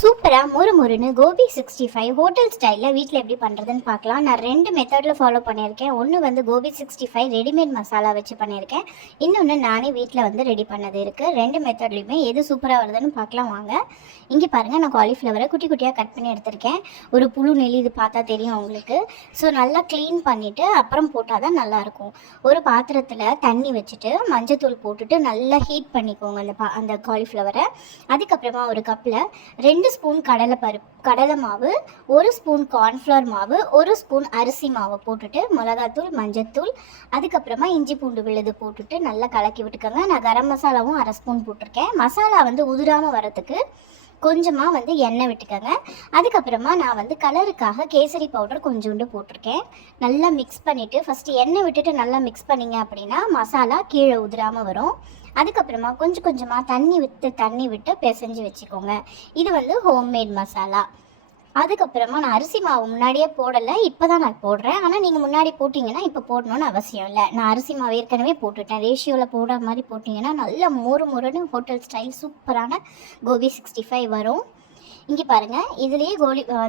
சூப்பராக முறுமுறுன்னு கோபி 65 ஹோட்டல் ஸ்டைலில் வீட்டில் எப்படி பண்ணுறதுன்னு பார்க்கலாம். நான் 2 மெத்தடில் ஃபாலோ பண்ணியிருக்கேன். ஒன்று வந்து கோபி 65 ரெடிமேட் மசாலா வச்சு பண்ணியிருக்கேன். இன்னொன்று நானே வீட்டில் வந்து ரெடி பண்ணது இருக்குது. 2 மெத்தட்லையுமே எது சூப்பராக வருதுன்னு பார்க்கலாம் வாங்க. இங்கே பாருங்கள், நான் காலிஃப்ளவரை குட்டி குட்டியாக கட் பண்ணி எடுத்திருக்கேன். ஒரு புழு நெல்லி இது பார்த்தா தெரியும் உங்களுக்கு. ஸோ நல்லா க்ளீன் பண்ணிவிட்டு அப்புறம் போட்டால் தான் நல்லாயிருக்கும். ஒரு பாத்திரத்தில் தண்ணி வச்சுட்டு மஞ்சத்தூள் போட்டுட்டு நல்லா ஹீட் பண்ணிக்கோங்க அந்த காலிஃப்ளவரை. அதுக்கப்புறமா ஒரு கப்பில் 2 ஸ்பூன் கடலை மாவு, 1 ஸ்பூன் கார்ன்ஃப்ளவர் மாவு, 1 ஸ்பூன் அரிசி மாவு போட்டுட்டு மிளகாத்தூள், மஞ்சத்தூள், அதுக்கப்புறமா இஞ்சி பூண்டு விழுது போட்டுட்டு நல்லா கலக்கி விட்டுக்கோங்க. நான் கரம் மசாலாவும் 1/2 ஸ்பூன் போட்டிருக்கேன். மசாலா வந்து உதிராமல் வரத்துக்கு கொஞ்சமாக வந்து எண்ணெய் விட்டுக்கோங்க. அதுக்கப்புறமா நான் வந்து கலருக்காக கேசரி பவுடர் கொஞ்சோண்டு போட்டிருக்கேன். நல்லா மிக்ஸ் பண்ணிவிட்டு ஃபஸ்ட்டு எண்ணெய் விட்டுட்டு நல்லா மிக்ஸ் பண்ணிங்க அப்படின்னா மசாலா கீழே உதிராமல் வரும். அதுக்கப்புறமா கொஞ்சம் கொஞ்சமாக தண்ணி விட்டு பிசைஞ்சு வச்சுக்கோங்க. இது வந்து ஹோம்மேட் மசாலா. அதுக்கப்புறமா நான் அரிசி மாவு முன்னாடியே போடலை, இப்போ தான் நான் போடுறேன். ஆனால் நீங்கள் முன்னாடி போட்டிங்கன்னா இப்போ போடணுன்னு அவசியம் இல்லை. நான் அரிசி மாவு ஏற்கனவே போட்டுட்டேன். ரேஷியோவில் போடுற மாதிரி போட்டிங்கன்னா நல்லா முறுன்னு ஹோட்டல் ஸ்டைல் சூப்பரான கோபி 65 வரும். இங்கே பாருங்கள், இதுலேயே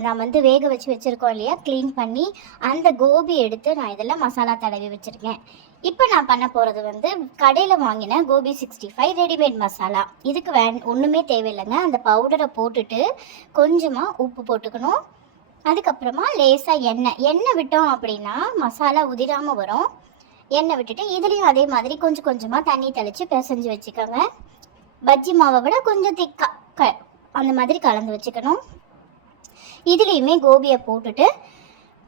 நான் வந்து வேக வச்சுருக்கோம் இல்லையா, க்ளீன் பண்ணி அந்த கோபி எடுத்து நான் இதில் மசாலா தடவி வச்சுருக்கேன். இப்போ நான் பண்ண போகிறது வந்து கடையில் வாங்கின கோபி 65 ரெடிமேட் மசாலா. இதுக்கு ஒன்றுமே தேவையில்லைங்க. அந்த பவுடரை போட்டுட்டு கொஞ்சமாக உப்பு போட்டுக்கணும். அதுக்கப்புறமா லேசாக எண்ணெய் விட்டோம் அப்படின்னா மசாலா உதிராமல் வரும். எண்ணெய் விட்டுட்டு இதுலேயும் அதே மாதிரி கொஞ்சம் கொஞ்சமாக தண்ணி தெளித்து பிசைஞ்சு வச்சுக்கோங்க. பஜ்ஜி மாவை விட கொஞ்சம் திக்காக அந்த மாதிரி கலந்து வச்சுக்கணும். இதுலேயுமே கோபியை போட்டுட்டு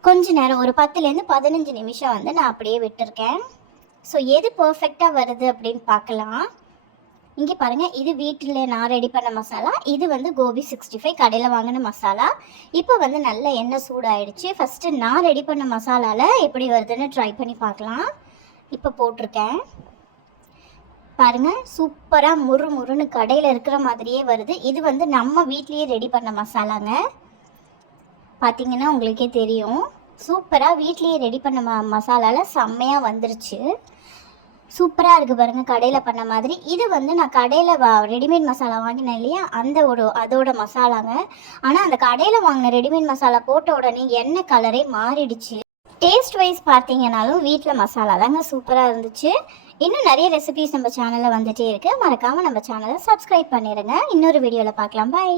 கொஞ்ச நேரம் ஒரு 10லேருந்து 15 நிமிஷம் வந்து நான் அப்படியே விட்டுருக்கேன். ஸோ எது பர்ஃபெக்டாக வருது அப்படின்னு பார்க்கலாம். இங்கே பாருங்கள், இது வீட்டில் நான் ரெடி பண்ண மசாலா. இது வந்து கோபி 65 கடையில் வாங்கின மசாலா. இப்போ வந்து நல்ல எண்ணெய் சூடாயிடுச்சு. ஃபஸ்ட்டு நான் ரெடி பண்ண மசாலாவில் எப்படி வருதுன்னு ட்ரை பண்ணி பார்க்கலாம். இப்போ போட்டிருக்கேன் பாருங்கள், சூப்பராக முறுன்னு கடையில் இருக்கிற மாதிரியே வருது. இது வந்து நம்ம வீட்லேயே ரெடி பண்ண மசாலாங்க. பார்த்திங்கன்னா உங்களுக்கே தெரியும், சூப்பராக வீட்லேயே ரெடி பண்ண மசாலாவில் செம்மையாக வந்துருச்சு. சூப்பராக இருக்குது பாருங்கள், கடையில் பண்ண மாதிரி. இது வந்து நான் கடையில் ரெடிமேட் மசாலா வாங்கினேன் இல்லையா, அதோட மசாலாங்க. ஆனால் அந்த கடையில் வாங்கின ரெடிமேட் மசாலா போட்ட உடனே எண்ணெய் கலரே மாறிடுச்சு. டேஸ்ட் வைஸ் பார்த்தீங்கன்னாலும் வீட்டில் மசாலா தாங்க சூப்பராக இருந்துச்சு. இன்னும் நிறைய ரெசிபிஸ் நம்ம சேனலில் வந்துகிட்டே இருக்குது. மறக்காமல் நம்ம சேனலை சப்ஸ்கிரைப் பண்ணிடுங்க. இன்னொரு வீடியோவில் பார்க்கலாம். பாய்.